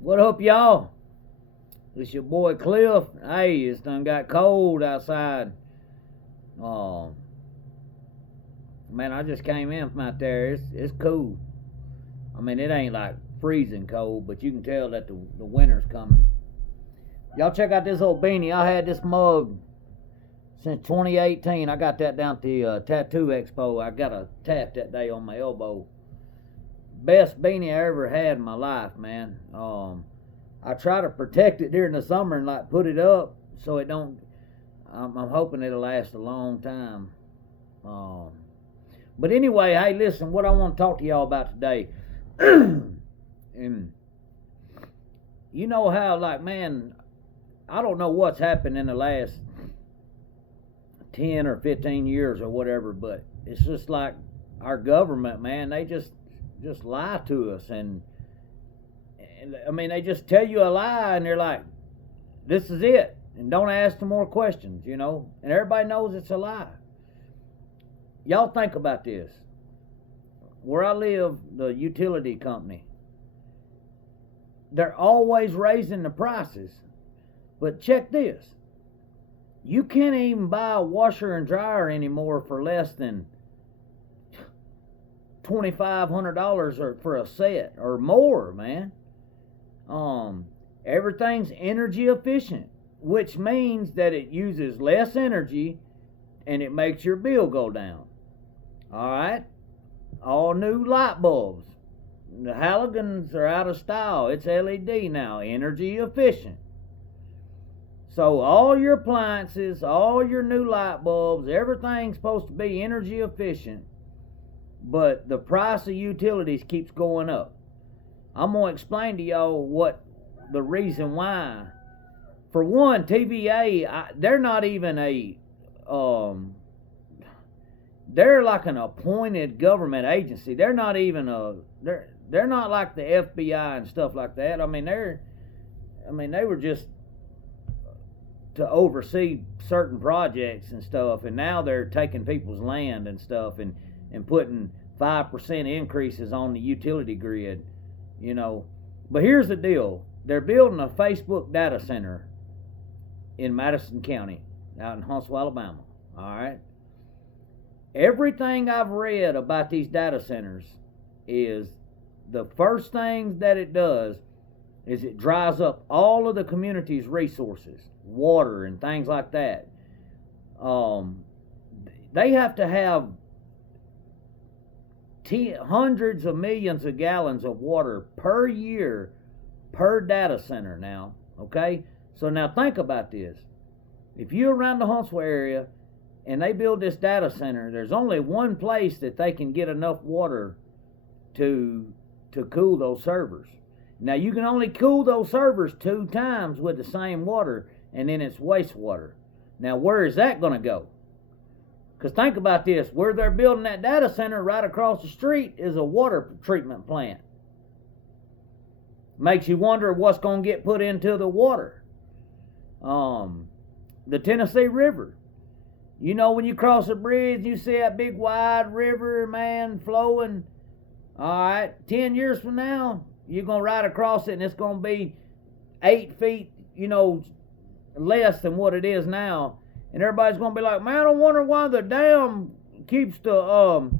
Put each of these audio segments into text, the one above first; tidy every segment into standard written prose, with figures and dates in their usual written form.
What up, y'all? It's your boy Cliff. Hey, it's done got cold outside. Oh, man, I just came in from out there. It's cool. I mean, it ain't like freezing cold, but you can tell that the winter's coming. Y'all check out this old beanie. I had this mug since 2018. I got that down at the Tattoo Expo. I got a tat that day on my elbow. Best beanie I ever had in my life, man. I try to protect it during the summer and like put it up so it don't. I'm hoping it'll last a long time. Um, but anyway, hey, listen, what I want to talk to y'all about today, and you know how, like, man, I don't know what's happened in the last 10 or 15 years or whatever, but it's just like our government, man, they just lie to us, and I mean, they just tell you a lie, and they're like, this is it, and don't ask no more questions, and everybody knows it's a lie. Y'all think about this. Where I live, the utility company, they're always raising the prices. But check this. You can't even buy a washer and dryer anymore for less than $2,500 or for a set or more, man. Everything's energy efficient, which means that it uses less energy and it makes your bill go down. All right? All new light bulbs. The halogens are out of style. It's LED now, energy efficient. So all your appliances, all your new light bulbs, everything's supposed to be energy efficient, but the price of utilities keeps going up. I'm going to explain to y'all what the reason why. For one, TVA, they're not even they're like an appointed government agency. They're not even they're not like the FBI and stuff like that. I mean, they were just to oversee certain projects and stuff, and now they're taking people's land and stuff and putting 5% increases on the utility grid, But here's the deal. They're building a Facebook data center in Madison County, out in Huntsville, Alabama. All right? Everything I've read about these data centers is the first thing that it does is it dries up all of the community's resources, water and things like that. They have to have hundreds of millions of gallons of water per year per data center now, okay? So now think about this. If you're around the Huntsville area and they build this data center, there's only one place that they can get enough water to cool those servers. Now, you can only cool those servers 2 times with the same water, and then it's wastewater. Now, where is that going to go? Because think about this. Where they're building that data center right across the street is a water treatment plant. Makes you wonder what's going to get put into the water. The Tennessee River. When you cross a bridge, you see that big wide river, man, flowing. All right, 10 years from now, you're going to ride across it, and it's going to be 8 feet, less than what it is now. And everybody's going to be like, man, I wonder why the dam keeps the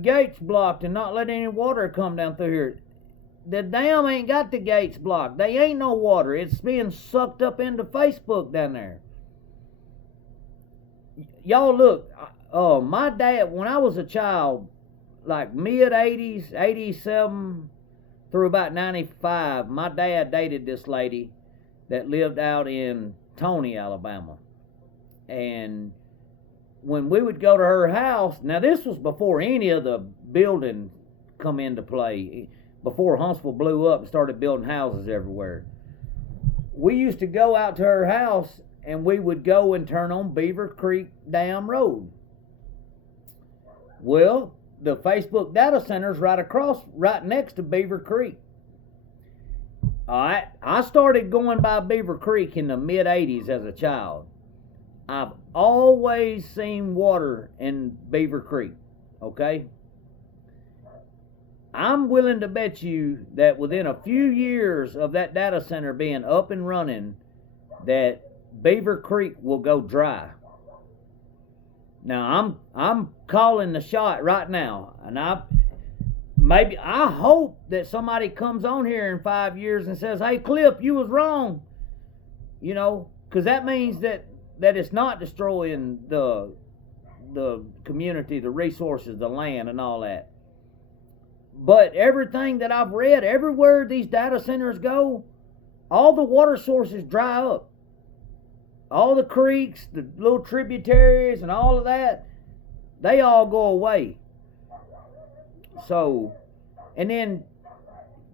gates blocked and not letting any water come down through here. The dam ain't got the gates blocked. They ain't no water. It's being sucked up into Facebook down there. Y'all look, my dad, when I was a child, like mid-80s, 87 through about 95, my dad dated this lady that lived out in Tony, Alabama. And when we would go to her house, now this was before any of the building come into play, before Huntsville blew up and started building houses everywhere. We used to go out to her house, and we would go and turn on Beaver Creek Dam Road. Well, the Facebook data center's right next to Beaver Creek. Alright, I started going by Beaver Creek in the mid-80s as a child. I've always seen water in Beaver Creek, okay? I'm willing to bet you that within a few years of that data center being up and running, that Beaver Creek will go dry. Now I'm calling the shot right now, and I hope that somebody comes on here in 5 years and says, "Hey, Cliff, you was wrong," because that means that it's not destroying the community, the resources, the land, and all that. But everything that I've read, everywhere these data centers go, all the water sources dry up. All the creeks, the little tributaries, and all of that, they all go away. So, and then,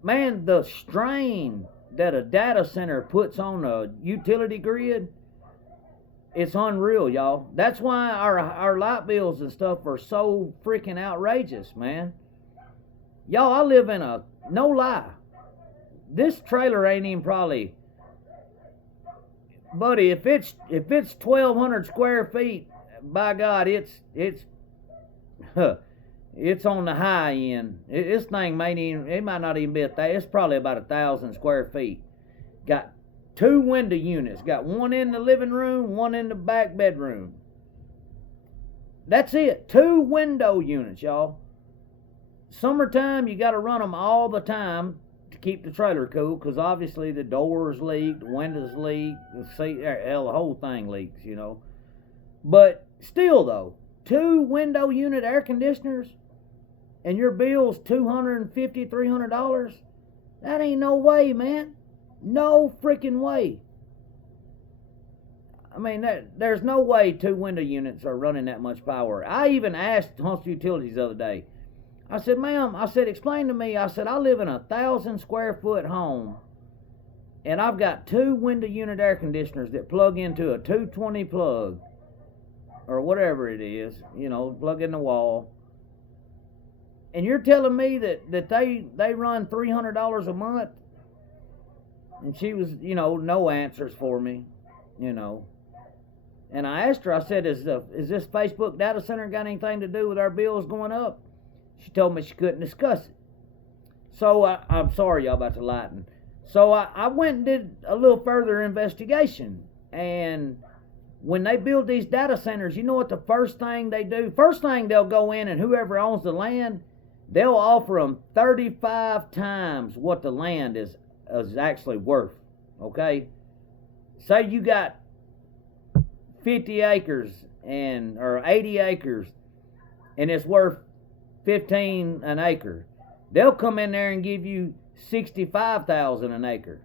man, the strain that a data center puts on a utility grid, it's unreal, y'all. That's why our light bills and stuff are so freaking outrageous, man. Y'all, I live in no lie, this trailer ain't even probably, buddy, if it's 1,200 square feet, by God, it's on the high end. This thing it might not even be it's probably about 1,000 square feet. Got 2 window units. Got one in the living room, one in the back bedroom. That's it. 2 window units, y'all. Summertime, you got to run them all the time to keep the trailer cool, because obviously the doors leak, the windows leak, the whole thing leaks, But still, though, 2 window unit air conditioners, and your bill's $250, $300. That ain't no way, man. No freaking way. I mean, there's no way 2 window units are running that much power. I even asked Huntsville Utilities the other day. I said, "Ma'am," I said, "explain to me." I said, "I live in a 1,000 square foot home, and I've got 2 window unit air conditioners that plug into a 220 plug, or whatever it is, plug in the wall. And you're telling me that they run $300 a month?" And she was, no answers for me, And I asked her, I said, is this Facebook data center got anything to do with our bills going up? She told me she couldn't discuss it. So I'm sorry, y'all, about the lighting. So I went and did a little further investigation. And when they build these data centers, you know what the first thing they do? First thing, they'll go in, and whoever owns the land, they'll offer them 35 times what the land is actually worth. Okay? Say you got 50 acres or 80 acres, and it's worth 15 an acre. They'll come in there and give you 65,000 an acre,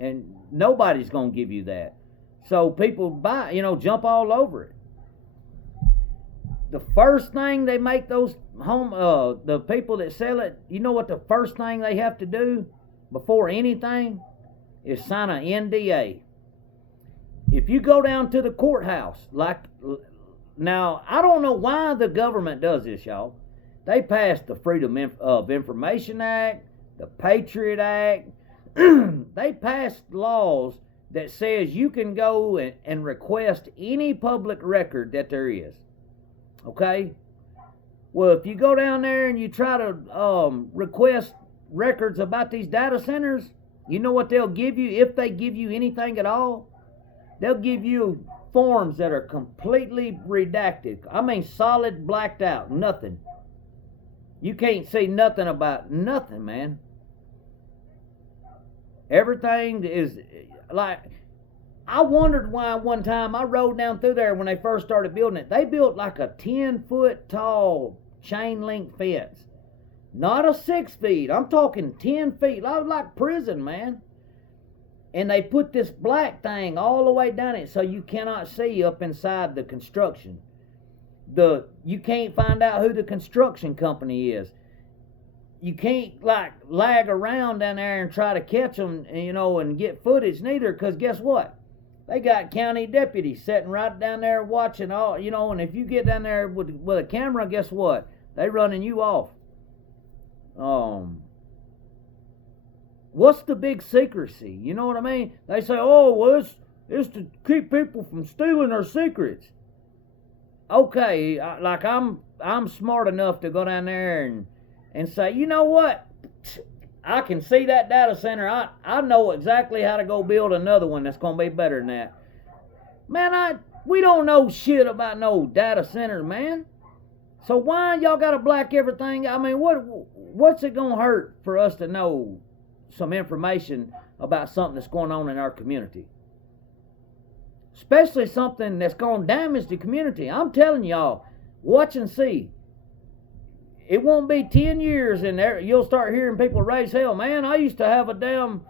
and nobody's gonna give you that. So people buy, jump all over it. The first thing they make those the people that sell it, you know what the first thing they have to do before anything is sign an NDA. If you go down to the courthouse, now I don't know why the government does this, y'all. They passed the Freedom of Information Act, the Patriot Act. They passed laws that says you can go and request any public record that there is. Okay? Well, if you go down there and you try to request records about these data centers, you know what they'll give you, if they give you anything at all? They'll give you forms that are completely redacted. I mean, solid blacked out, nothing. You can't see nothing about nothing, man. Everything is like, I wondered why one time I rode down through there when they first started building it. They built like a 10-foot tall chain link fence. Not a 6 feet. I'm talking 10 feet. I was like prison, man. And they put this black thing all the way down it so you cannot see up inside the construction. You can't find out who the construction company is. You can't lag around down there and try to catch them, and get footage neither, because guess what? They got county deputies sitting right down there watching all, and if you get down there with a camera, guess what? They running you off. What's the big secrecy? You know what I mean? They say, "Oh, well, it's to keep people from stealing our secrets." Okay, I'm smart enough to go down there and say, you know what? I can see that data center. I know exactly how to go build another one that's going to be better than that. Man, we don't know shit about no data centers, man. So why y'all got to black everything? I mean, what's it going to hurt for us to know some information about something that's going on in our community? Especially something that's going to damage the community. I'm telling y'all, watch and see. It won't be 10 years and there you'll start hearing people raise hell. Man, I used to have a damn,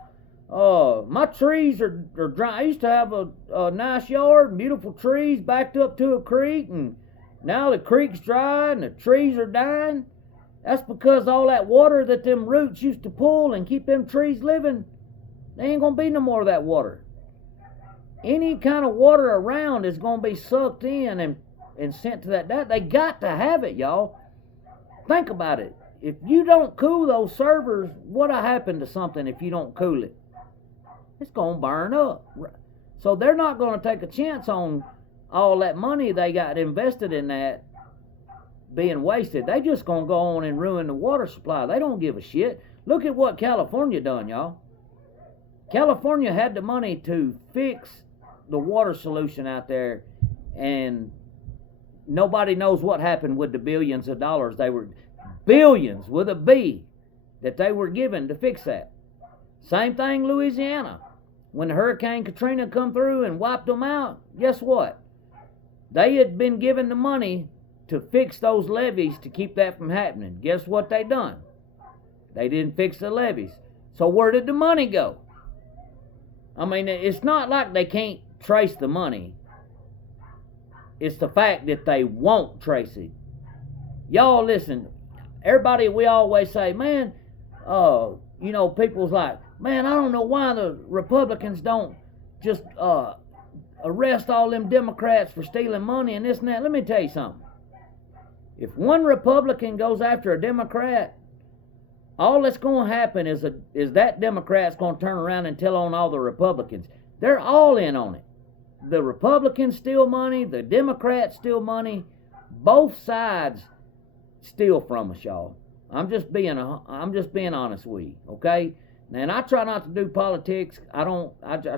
my trees are dry. I used to have a nice yard, beautiful trees backed up to a creek, and now the creek's dry and the trees are dying. That's because all that water that them roots used to pull and keep them trees living, there ain't going to be no more of that water. Any kind of water around is going to be sucked in and sent to that. They got to have it, y'all. Think about it. If you don't cool those servers, what'll happen to something if you don't cool it? It's going to burn up. So they're not going to take a chance on all that money they got invested in that being wasted. They just going to go on and ruin the water supply. They don't give a shit. Look at what California done, y'all. California had the money to fix the water solution out there, and nobody knows what happened with the billions of dollars. They were billions with a B that they were given to fix that. Same thing Louisiana. When Hurricane Katrina come through and wiped them out, guess what? They had been given the money to fix those levees to keep that from happening. Guess what they done? They didn't fix the levees. So where did the money go? I mean, it's not like they can't trace the money. It's the fact that they won't trace it. Y'all listen, everybody, we always say, man, people's like, man, I don't know why the Republicans don't just arrest all them Democrats for stealing money and this and that. Let me tell you something. If one Republican goes after a Democrat, all that's going to happen is that Democrat's going to turn around and tell on all the Republicans. They're all in on it. The Republicans steal money. The Democrats steal money. Both sides steal from us, y'all. I'm just being honest with you, okay? And I try not to do politics. I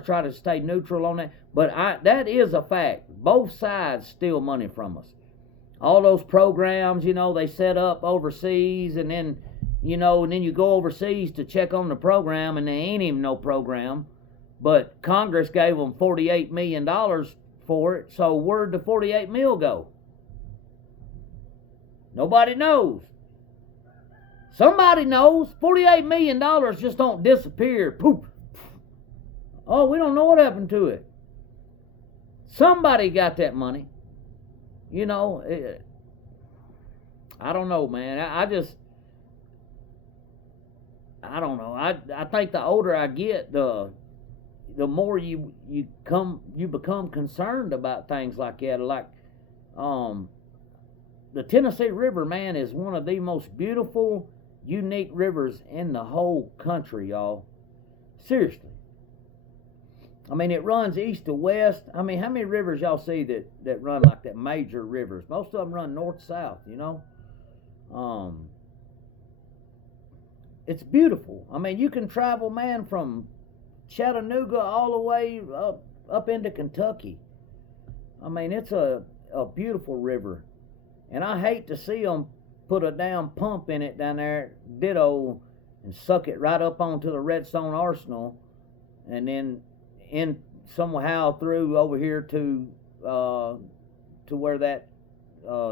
try to stay neutral on that. But that is a fact. Both sides steal money from us. All those programs, they set up overseas, and then you go overseas to check on the program, and there ain't even no program. But Congress gave them $48 million for it, so where'd the $48 million go? Nobody knows. Somebody knows. $48 million just don't disappear. Poof. Oh, we don't know what happened to it. Somebody got that money. I don't know, man. I don't know. I think the older I get, the more you become concerned about things like that. Like the Tennessee River, man, is one of the most beautiful, unique rivers in the whole country, y'all. Seriously. I mean, it runs east to west. I mean, how many rivers y'all see that run like that, major rivers? Most of them run north south, It's beautiful. I mean, you can travel, man, from Chattanooga all the way up into Kentucky. I mean, it's a beautiful river. And I hate to see them put a damn pump in it down there, ditto, and suck it right up onto the Redstone Arsenal, and then in somehow through over here to where that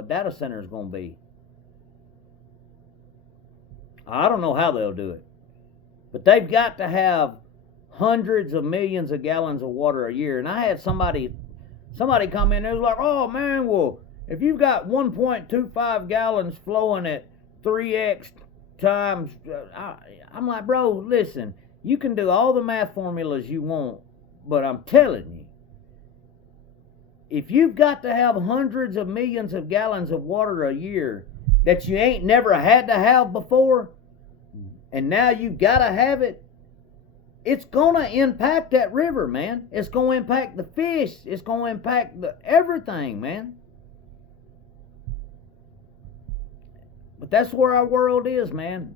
data center is going to be. I don't know how they'll do it, but they've got to have hundreds of millions of gallons of water a year. And I had somebody come in there who was like, oh man, well, if you've got 1.25 gallons flowing at 3x times, I'm like, bro, listen, you can do all the math formulas you want, but I'm telling you, if you've got to have hundreds of millions of gallons of water a year that you ain't never had to have before, and now you gotta have it, it's gonna impact that river, man. It's gonna impact the fish. It's gonna impact everything, man. But that's where our world is, man.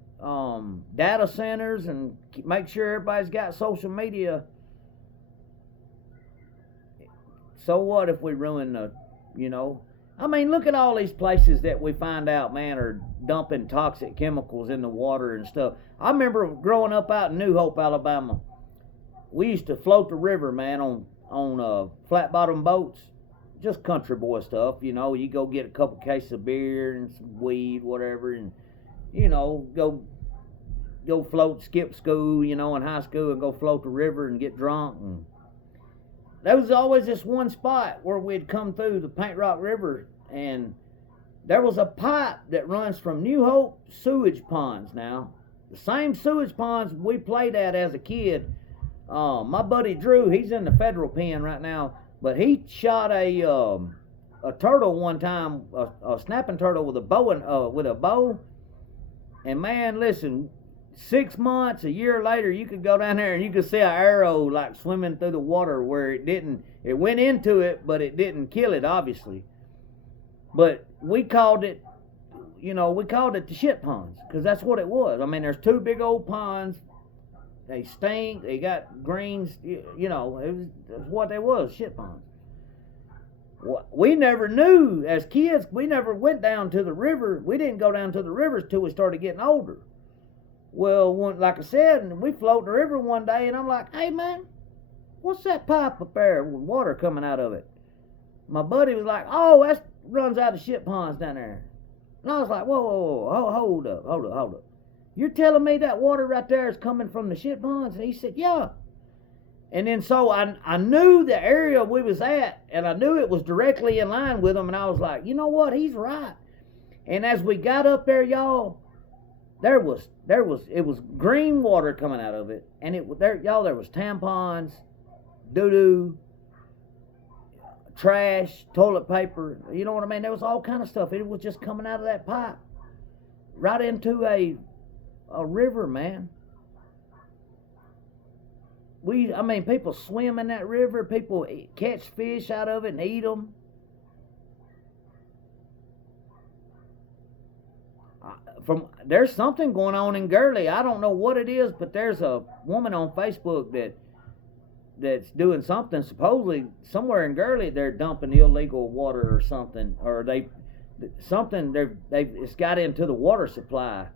Data centers, and make sure everybody's got social media. So what if we ruin the, you know? I mean, look at all these places that we find out, man, are dumping toxic chemicals in the water and stuff. I remember growing up out in New Hope, Alabama. We used to float the river, man, on flat bottom boats, just country boy stuff. You know, you go get a couple cases of beer and some weed, whatever, and you know, go float, skip school, you know, in high school, and go float the river and get drunk. And there was always this one spot where we'd come through the Paint Rock River, and there was a pipe that runs from New Hope sewage ponds. Now, the same sewage ponds we played at as a kid. My buddy Drew, he's in the federal pen right now, but he shot a turtle one time, a snapping turtle with a bow, and man, listen, 6 months, a year later, you could go down there and you could see an arrow like swimming through the water where it went into it, but it didn't kill it, obviously. But we called it the shit ponds, because that's what it was. I mean, there's two big old ponds. They stink. They got greens. You know, that's what they was, shit ponds. We never knew as kids. We never went down to the river. We didn't go down to the rivers till we started getting older. Well, like I said, we floated the river one day, and I'm like, hey, man, what's that pipe up there with water coming out of it? My buddy was like, oh, that runs out of shit ponds down there. And I was like, whoa, hold up. You're telling me that water right there is coming from the shit ponds? And he said, yeah. And then so I knew the area we was at, and I knew it was directly in line with him, and I was like, you know what, he's right. And as we got up there, y'all, it was green water coming out of it, and there was tampons, doo-doo, trash, toilet paper, you know what I mean? There was all kind of stuff. It was just coming out of that pipe right into a river, man. People swim in that river. People catch fish out of it and eat them. There's something going on in Gurley. I don't know what it is, but there's a woman on Facebook that's doing something. Supposedly somewhere in Gurley they're dumping illegal water or something, or it's got into the water supply.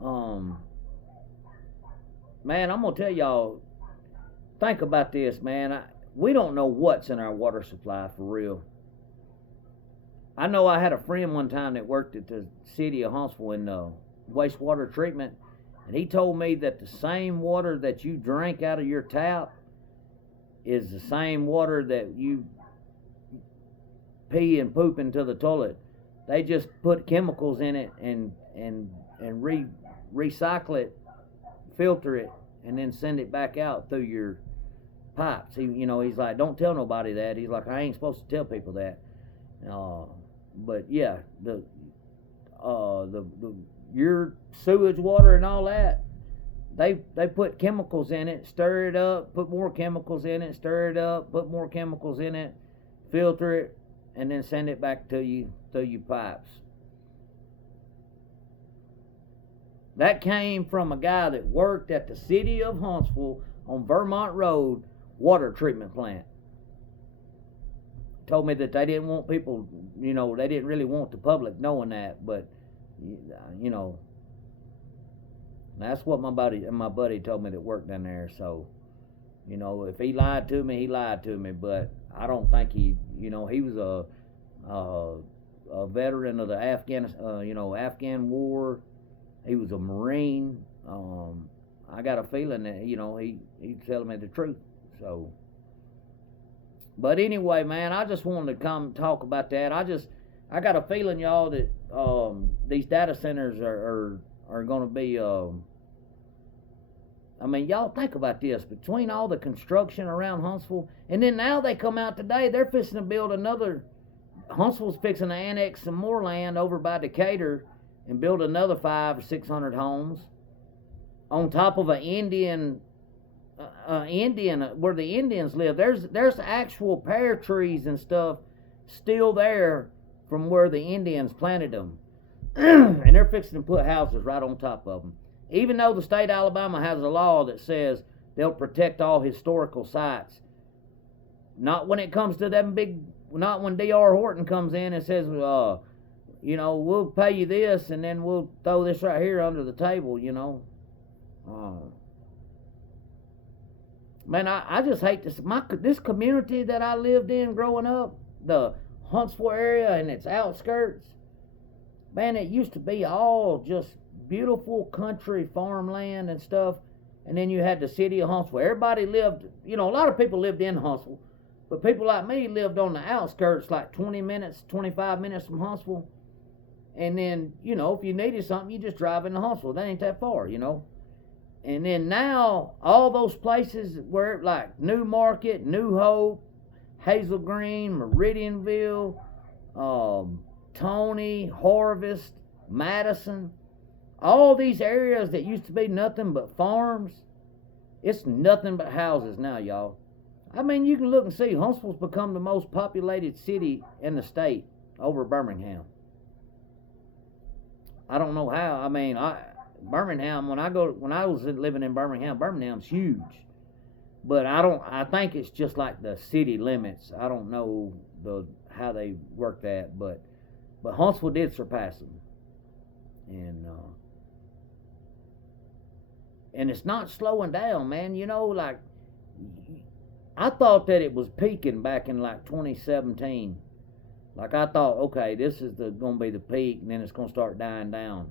Man, I'm gonna tell y'all, think about this, man. We don't know what's in our water supply for real. I know I had a friend one time that worked at the city of Huntsville in wastewater treatment, and he told me that the same water that you drink out of your tap is the same water that you pee and poop into the toilet. They just put chemicals in it and recycle it, filter it, and then send it back out through your pipes. He's like, don't tell nobody that. He's like, I ain't supposed to tell people that. But yeah, your sewage water and all that, they put chemicals in it, stir it up, put more chemicals in it, stir it up, put more chemicals in it, filter it, and then send it back to you through your pipes. That came from a guy that worked at the city of Huntsville on Vermont Road water treatment plant. Told me that they didn't want people, they didn't really want the public knowing that, but that's what my buddy told me that worked down there. So, if he lied to me, he lied to me, but I don't think he was a veteran of the Afghan war. He was a Marine. I got a feeling that he's telling me the truth. So, but anyway, man, I just wanted to come talk about that. I got a feeling, y'all, that these data centers are going to be. Y'all think about this. Between all the construction around Huntsville, and then now they come out today, they're fixing to build another. Huntsville's fixing to annex some more land over by Decatur and build another 500 or 600 homes on top of an Indian where the Indians live. There's actual pear trees and stuff still there from where the Indians planted them. and they're fixing to put houses right on top of them. Even though the state of Alabama has a law that says they'll protect all historical sites, not when it comes to them big, not when D.R. Horton comes in and says, we'll pay you this and then we'll throw this right here under the table, Man, I just hate this community that I lived in growing up, the Huntsville area and its outskirts. Man, it used to be all just beautiful country farmland and stuff. And then you had the city of Huntsville. Everybody lived, a lot of people lived in Huntsville. But people like me lived on the outskirts, like 20 minutes, 25 minutes from Huntsville. And then, if you needed something, you just drive into Huntsville. That ain't that far, And then now, all those places where, like New Market, New Hope, Hazel Green, Meridianville, Tony, Harvest, Madison, all these areas that used to be nothing but farms, it's nothing but houses now, y'all. I mean, you can look and see Huntsville's become the most populated city in the state over Birmingham. I don't know how. I mean, Birmingham, when I was living in Birmingham, Birmingham's huge. But I think it's just like the city limits. I don't know how they work that, but Huntsville did surpass them. And it's not slowing down, man. Like, I thought that it was peaking back in like 2017. Like, I thought, okay, this is going to be the peak, and then it's going to start dying down.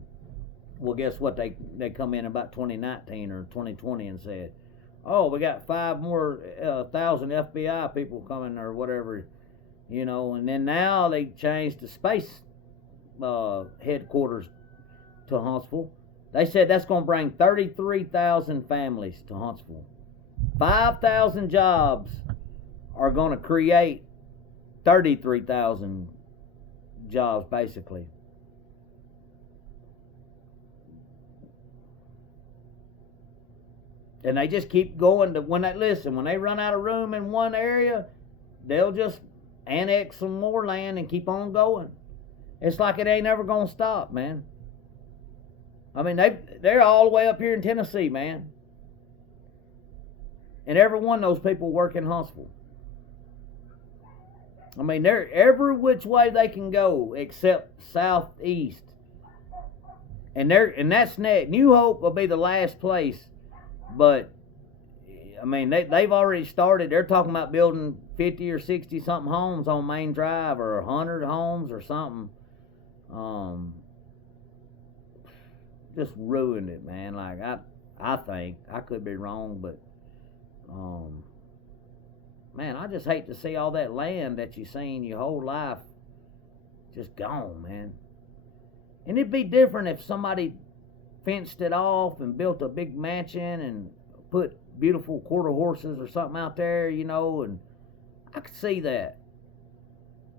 Well, guess what? They come in about 2019 or 2020 and said, oh, we got 5 more thousand FBI people coming or whatever, And then now they changed the space headquarters to Huntsville. They said that's going to bring 33,000 families to Huntsville. 5,000 jobs are going to create 33,000 jobs, basically. And they just keep going to when they run out of room in one area, they'll just annex some more land and keep on going. It's like it ain't ever gonna stop, man. I mean, they're all the way up here in Tennessee, man. And every one of those people work in Huntsville. I mean, they're every which way they can go except southeast. And that's next. New Hope will be the last place. But I mean, they've already started. They're talking about building 50 or 60 something homes on Main Drive, or 100 homes or something. Just ruined it, man. Like, I think, I could be wrong, but man, I just hate to see all that land that you've seen your whole life just gone, man. And it'd be different if somebody fenced it off and built a big mansion and put beautiful quarter horses or something out there, and I could see that.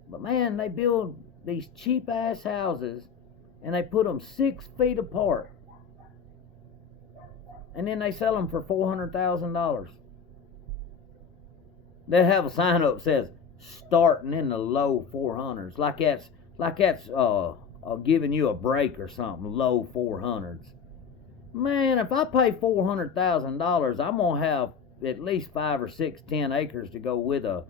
But man, they build these cheap ass houses and they put them 6 feet apart, and then they sell them for $400,000. They have a sign up that says starting in the low 400s, like that's giving you a break or something. Low 400s. Man, if I pay $400,000, I'm gonna have at least 5 or 6, 10 acres to go with a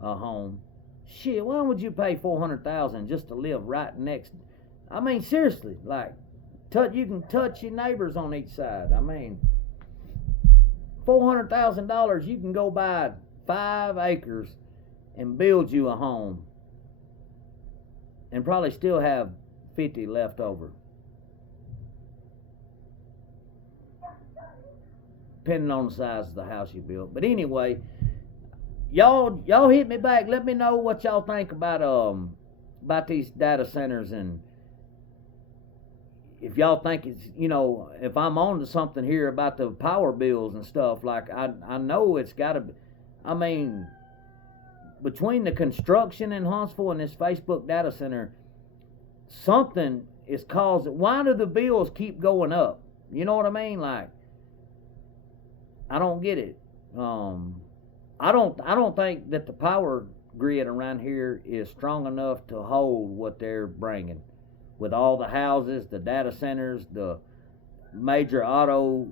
home. Shit, why would you pay $400,000 just to live right next? I mean, seriously, like, you can touch your neighbors on each side. I mean, $400,000, you can go buy 5 acres and build you a home, and probably still have 50 left over, depending on the size of the house you built. But anyway, y'all hit me back. Let me know what y'all think about these data centers, and if y'all think it's, if I'm on to something here about the power bills and stuff. Like, I know it's got to be. I mean, between the construction in Huntsville and this Facebook data center, something is causing. Why do the bills keep going up? You know what I mean? Like, I don't get it. I don't think that the power grid around here is strong enough to hold what they're bringing. with all the houses, the data centers, the major auto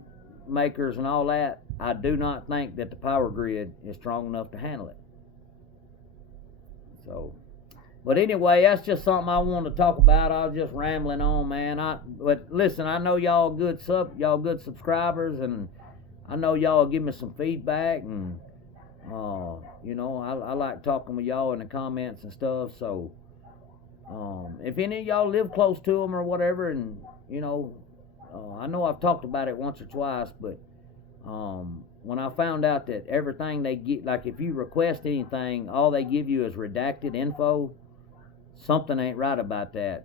makers and all that, I do not think that the power grid is strong enough to handle it. So, but anyway, that's just something I wanted to talk about. I was just rambling on, man. But listen, I know y'all good subscribers, and I know y'all give me some feedback, and I like talking with y'all in the comments and stuff. So, if any of y'all live close to them or whatever, and I know I've talked about it once or twice, but when I found out that everything they get, like if you request anything, all they give you is redacted info, something ain't right about that.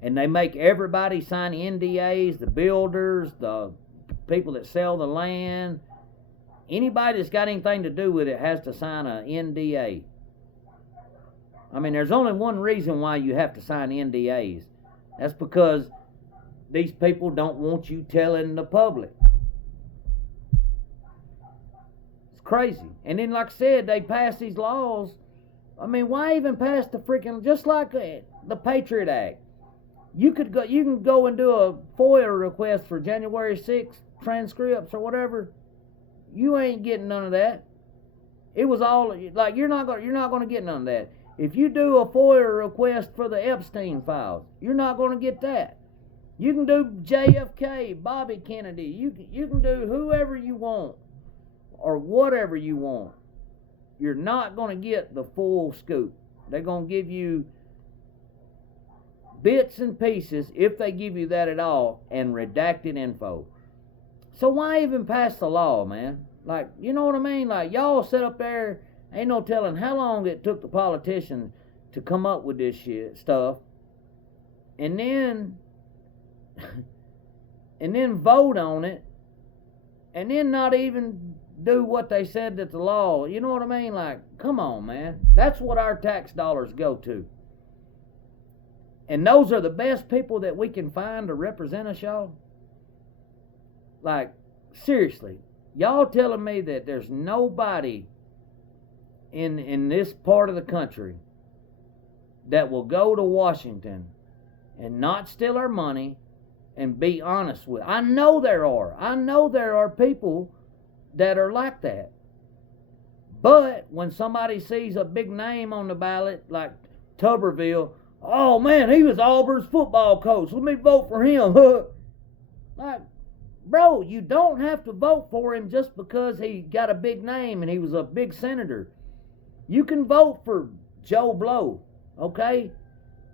And they make everybody sign NDAs, the builders, the people that sell the land, anybody that's got anything to do with it has to sign an NDA. I mean, there's only one reason why you have to sign NDAs. That's because these people don't want you telling the public. It's crazy. And then, like I said, they pass these laws. I mean, why even pass the freaking, just like the Patriot Act? You can go and do a FOIA request for January 6th transcripts or whatever. You ain't getting none of that. It was all like you're not going to get none of that. If you do a FOIA request for the Epstein files, you're not going to get that. You can do JFK, Bobby Kennedy. You can do whoever you want or whatever you want. You're not going to get the full scoop. They're going to give you bits and pieces, if they give you that at all, and redacted info. So why even pass the law, man? Like, you know what I mean? Like, y'all sit up there, ain't no telling how long it took the politicians to come up with this stuff, and then vote on it, and then not even do what they said that the law, you know what I mean? Like, come on, man. That's what our tax dollars go to. And those are the best people that we can find to represent us, y'all. Like, seriously, y'all telling me that there's nobody in this part of the country that will go to Washington and not steal our money and be honest with. I know there are people that are like that. But when somebody sees a big name on the ballot like Tuberville, oh man, he was Auburn's football coach, let me vote for him. Like, bro, you don't have to vote for him just because he got a big name and he was a big senator. You can vote for Joe Blow, okay?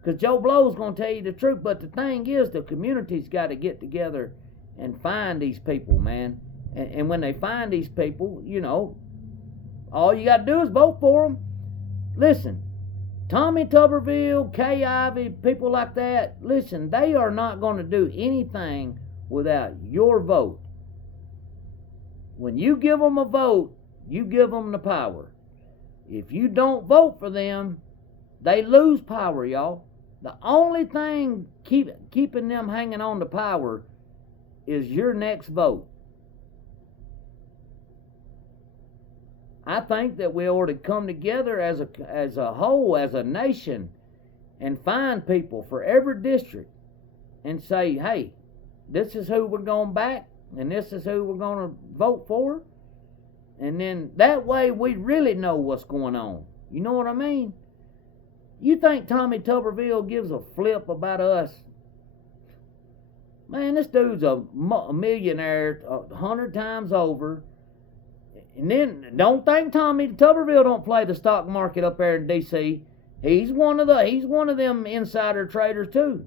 Because Joe Blow's going to tell you the truth. But the thing is, the community's got to get together and find these people, man. And when they find these people, all you got to do is vote for them. Listen, Tommy Tuberville, Kay Ivey, people like that, listen, they are not going to do anything without your vote. When you give them a vote, you give them the power. If you don't vote for them, they lose power, y'all. The only thing keeping them hanging on to power is your next vote. I think that we ought to come together as a whole, as a nation, and find people for every district and say, hey, this is who we're going to back, and this is who we're going to vote for. And then that way we really know what's going on. You know what I mean? You think Tommy Tuberville gives a flip about us? Man, this dude's a millionaire 100 times over. And then don't think Tommy Tuberville don't play the stock market up there in D.C. He's one of them insider traders too.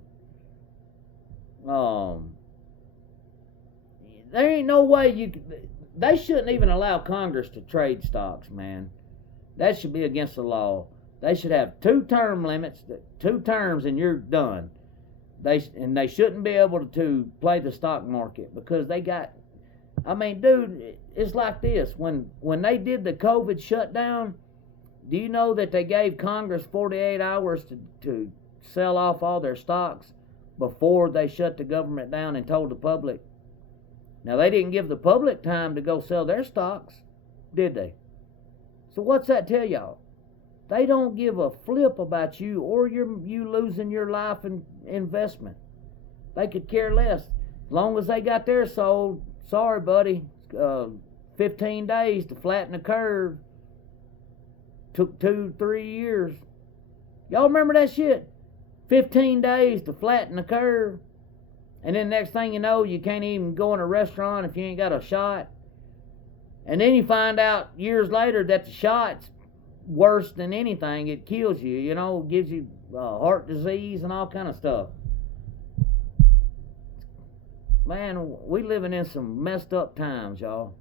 There ain't no way they shouldn't even allow Congress to trade stocks, man. That should be against the law. They should have 2 term limits, 2 terms, and you're done. They shouldn't be able to play the stock market because they got. I mean, dude, it's like this. When they did the COVID shutdown, do you know that they gave Congress 48 hours to sell off all their stocks before they shut the government down and told the public? Now, they didn't give the public time to go sell their stocks, did they? So what's that tell y'all? They don't give a flip about you or you losing your life and investment. They could care less. As long as they got theirs sold, sorry, buddy. 15 days to flatten the curve. Took 2-3 years. Y'all remember that shit? 15 days to flatten the curve. And then next thing you know, you can't even go in a restaurant if you ain't got a shot. And then you find out years later that the shot's worse than anything. It kills you, you know, gives you heart disease and all kind of stuff. Man, we living in some messed up times, y'all.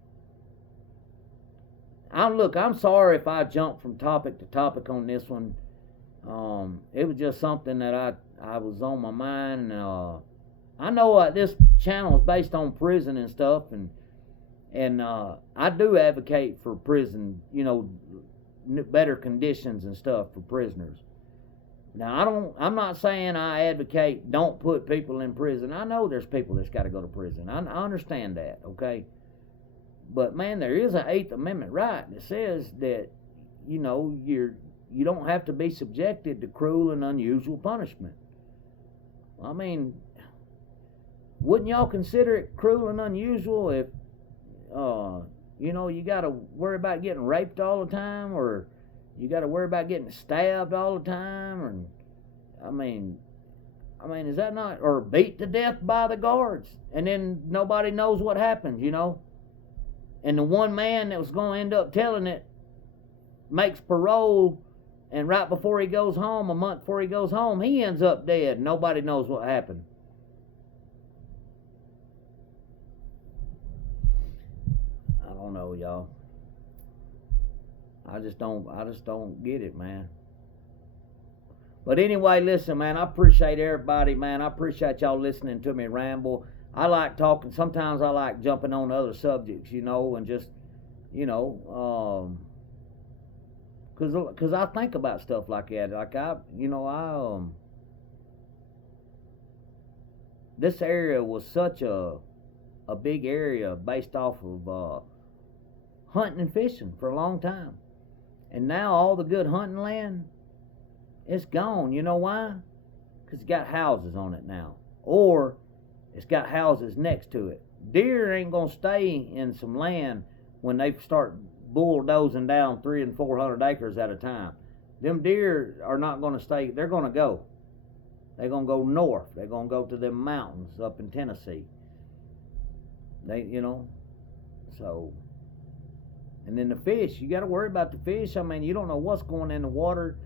I'm sorry if I jumped from topic to topic on this one. It was just something that I was on my mind. And, I know this channel is based on prison and stuff, and I do advocate for prison, you know, better conditions and stuff for prisoners. Now, I'm not saying I advocate don't put people in prison. I know there's people that's got to go to prison. I understand that, okay? But man, there is an 8th Amendment right that says that, you know, you don't have to be subjected to cruel and unusual punishment. I mean, wouldn't y'all consider it cruel and unusual if, you know, you got to worry about getting raped all the time, or you got to worry about getting stabbed all the time, or I mean, is that not, or beat to death by the guards, and then nobody knows what happened, you know? And the one man that was going to end up telling it makes parole, and right before he goes home, a month before he goes home, he ends up dead. Nobody knows what happened. I don't know, y'all. I just don't get it, man. But anyway, listen, man, I appreciate everybody, man. I appreciate y'all listening to me ramble. I like talking. Sometimes I like jumping on other subjects, you know, and just, you know, cause I think about stuff like that. Like this area was such a big area based off of hunting and fishing for a long time, and now all the good hunting land, it's gone. You know why? Because it's got houses on it now, or it's got houses next to it. Deer ain't gonna stay in some land when they start bulldozing down 300 and 400 acres at a time. Them deer are not gonna stay. They're gonna go. They're gonna go north. They're gonna go to them mountains up in Tennessee. They, you know, so. And then the fish, you got to worry about the fish. I mean, you don't know what's going in the water.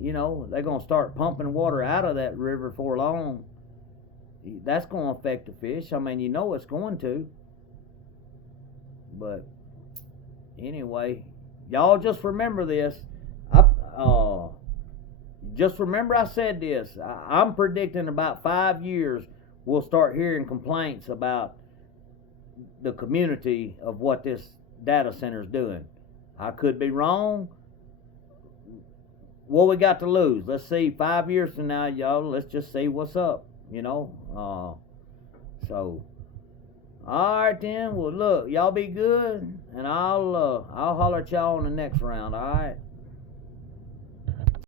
You know, they're going to start pumping water out of that river for long. That's going to affect the fish. I mean, you know it's going to. But anyway, y'all just remember this. Just remember I said this. I'm predicting about 5 years we'll start hearing complaints about the community of what this data center's doing. I could be wrong. What we got to lose? Let's see, 5 years from now, y'all, let's just see what's up, you know. So alright then. Well, look, y'all be good, and I'll holler at y'all on the next round. Alright.